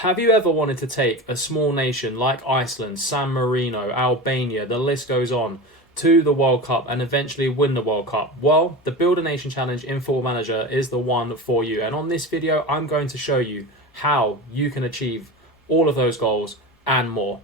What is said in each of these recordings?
Have you ever wanted to take a small nation like Iceland, San Marino, Albania, the list goes on, to the World Cup and eventually win the World Cup? Well, the Build a Nation Challenge in Football Manager is the one for you. And on this video, I'm going to show you how you can achieve all of those goals and more.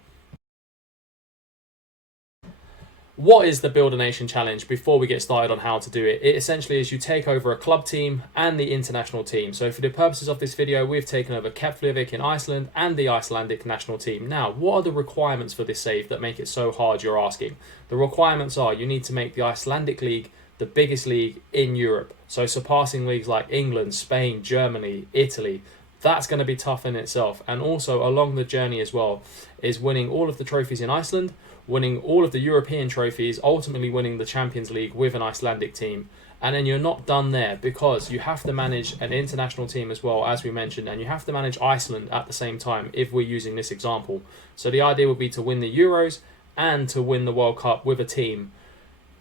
What is the Build a Nation Challenge? Before we get started on how to do it, it essentially is you take over a club team and the international team. So for the purposes of this video, we've taken over Keflavik in Iceland and the Icelandic national team. Now, what are the requirements for this save that make it so hard, you're asking? The requirements are you need to make the Icelandic league the biggest league in Europe. So surpassing leagues like England, Spain, Germany, Italy. That's going to be tough in itself. And also along the journey as well is winning all of the trophies in Iceland, winning all of the European trophies, ultimately winning the Champions League with an Icelandic team. And then you're not done there, because you have to manage an international team as well, as we mentioned, and you have to manage Iceland at the same time if we're using this example. So the idea would be to win the Euros and to win the World Cup with a team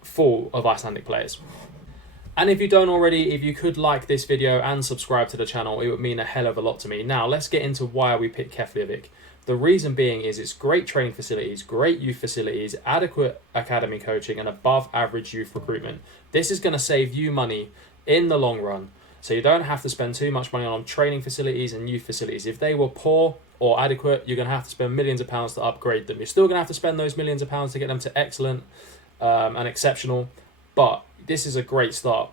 full of Icelandic players. And if you don't already, if you could like this video and subscribe to the channel, it would mean a hell of a lot to me. Now, let's get into why we picked Keflavik. The reason being is it's great training facilities, great youth facilities, adequate academy coaching, and above average youth recruitment. This is going to save you money in the long run. So you don't have to spend too much money on training facilities and youth facilities. If they were poor or adequate, you're going to have to spend millions of pounds to upgrade them. You're still going to have to spend those millions of pounds to get them to excellent and exceptional. But this is a great start.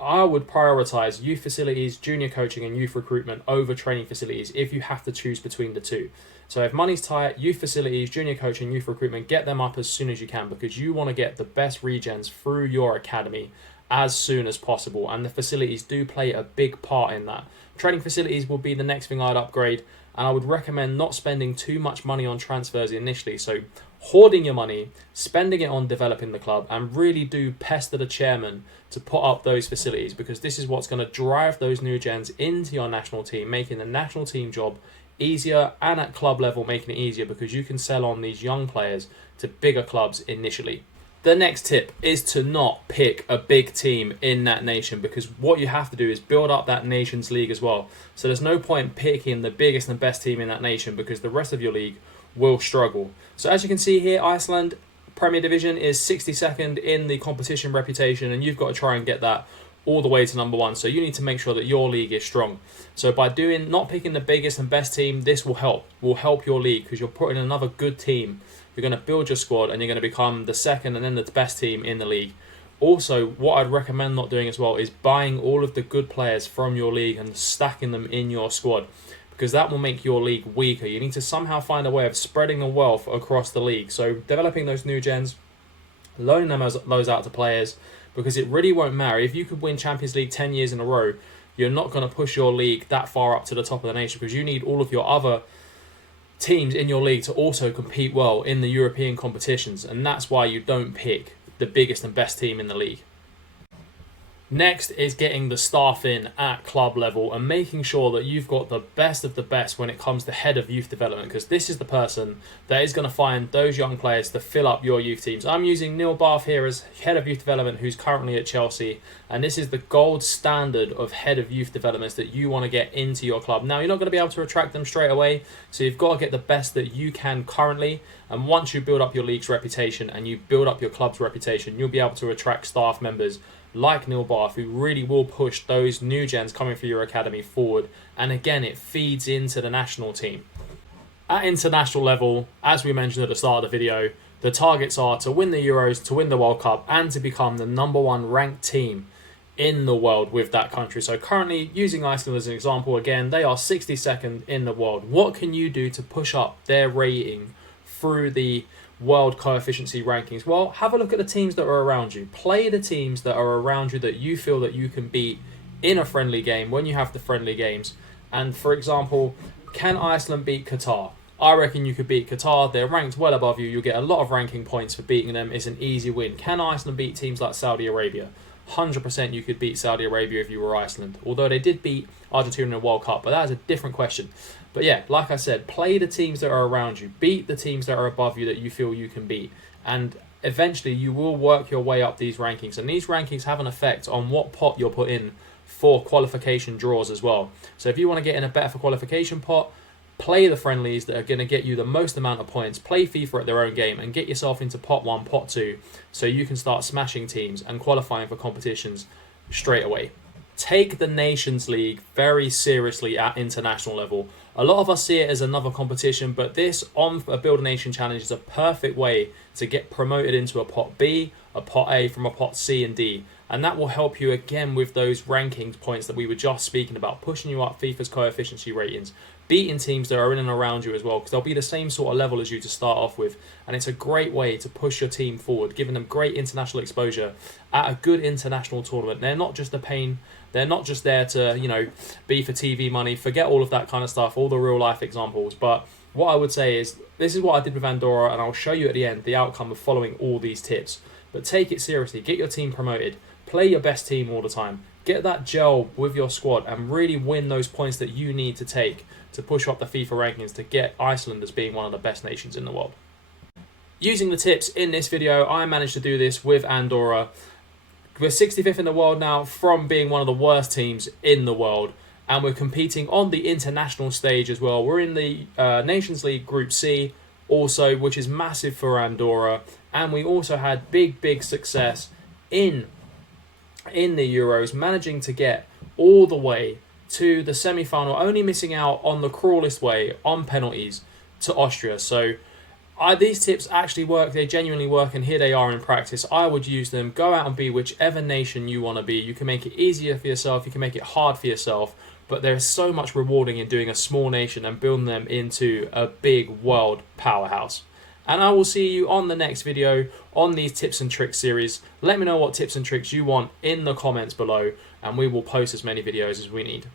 I would prioritize youth facilities, junior coaching, and youth recruitment over training facilities if you have to choose between the two. So if money's tight, youth facilities, junior coaching, youth recruitment, get them up as soon as you can, because you want to get the best regens through your academy as soon as possible. And the facilities do play a big part in that. Training facilities will be the next thing I'd upgrade. And I would recommend not spending too much money on transfers initially. So hoarding your money, spending it on developing the club, and really do pester the chairman to put up those facilities, because this is what's going to drive those new gens into your national team, making the national team job easier, and at club level making it easier because you can sell on these young players to bigger clubs initially. The next tip is to not pick a big team in that nation, because what you have to do is build up that nation's league as well. So there's no point picking the biggest and best team in that nation, because the rest of your league will struggle. So as you can see here, Iceland Premier Division is 62nd in the competition reputation, and you've got to try and get that all the way to number one. So you need to make sure that your league is strong. So by not picking the biggest and best team, this will help your league, because you're putting another good team. You're going to build your squad and you're going to become the second and then the best team in the league. Also, what I'd recommend not doing as well is buying all of the good players from your league and stacking them in your squad, because that will make your league weaker. You need to somehow find a way of spreading the wealth across the league. So developing those new gens, loaning those out to players, because it really won't matter. If you could win Champions League 10 years in a row, you're not going to push your league that far up to the top of the nation, because you need all of your other teams in your league to also compete well in the European competitions, and that's why you don't pick the biggest and best team in the league. Next is getting the staff in at club level and making sure that you've got the best of the best when it comes to head of youth development, because this is the person that is going to find those young players to fill up your youth teams. I'm using Neil Barth here as head of youth development, who's currently at Chelsea, and this is the gold standard of head of youth developments that you want to get into your club. Now, you're not going to be able to attract them straight away, so you've got to get the best that you can currently, and once you build up your league's reputation and you build up your club's reputation, you'll be able to attract staff members like Neil Barth, who really will push those new gens coming through your academy forward. And again, it feeds into the national team. At international level, as we mentioned at the start of the video, the targets are to win the Euros, to win the World Cup, and to become the #1 ranked team in the world with that country. So currently, using Iceland as an example, again, they are 62nd in the world. What can you do to push up their rating through the world coefficiency rankings? Well, have a look at the teams that are around you. Play the teams that are around you that you feel that you can beat in a friendly game when you have the friendly games. And for example, can Iceland beat Qatar? I reckon you could beat Qatar. They're ranked well above you. You'll get a lot of ranking points for beating them. It's an easy win. Can Iceland beat teams like Saudi Arabia? 100% you could beat Saudi Arabia if you were Iceland. Although they did beat Argentina in the World Cup, but that is a different question. But yeah, like I said, play the teams that are around you. Beat the teams that are above you that you feel you can beat. And eventually you will work your way up these rankings. And these rankings have an effect on what pot you're put in for qualification draws as well. So if you want to get in a better for qualification pot, play the friendlies that are going to get you the most amount of points, play FIFA at their own game, and get yourself into pot 1, pot 2, so you can start smashing teams and qualifying for competitions straight away. Take the Nations League very seriously at international level. A lot of us see it as another competition, but this on a Build a Nation challenge is a perfect way to get promoted into a pot B, a pot A from a pot C and D. And that will help you again with those rankings points that we were just speaking about, pushing you up FIFA's coefficiency ratings, beating teams that are in and around you as well, because they'll be the same sort of level as you to start off with. And it's a great way to push your team forward, giving them great international exposure at a good international tournament. They're not just a pain. They're not just there to, be for TV money. Forget all of that kind of stuff, all the real life examples. But what I would say is, this is what I did with Andorra, and I'll show you at the end the outcome of following all these tips. But take it seriously. Get your team promoted. Play your best team all the time. Get that gel with your squad and really win those points that you need to take to push up the FIFA rankings to get Iceland as being one of the best nations in the world. Using the tips in this video, I managed to do this with Andorra. We're 65th in the world now from being one of the worst teams in the world, and we're competing on the international stage as well. We're in the Nations League Group C also, which is massive for Andorra, and we also had big success in the Euros, managing to get all the way to the semi-final, only missing out on the cruelest way on penalties to Austria. So these tips actually work, they genuinely work, and here they are in practice. I would use them. Go out and be whichever nation you want to be. You can make it easier for yourself, you can make it hard for yourself, but there's so much rewarding in doing a small nation and building them into a big world powerhouse. And I will see you on the next video on these tips and tricks series. Let me know what tips and tricks you want in the comments below, and we will post as many videos as we need.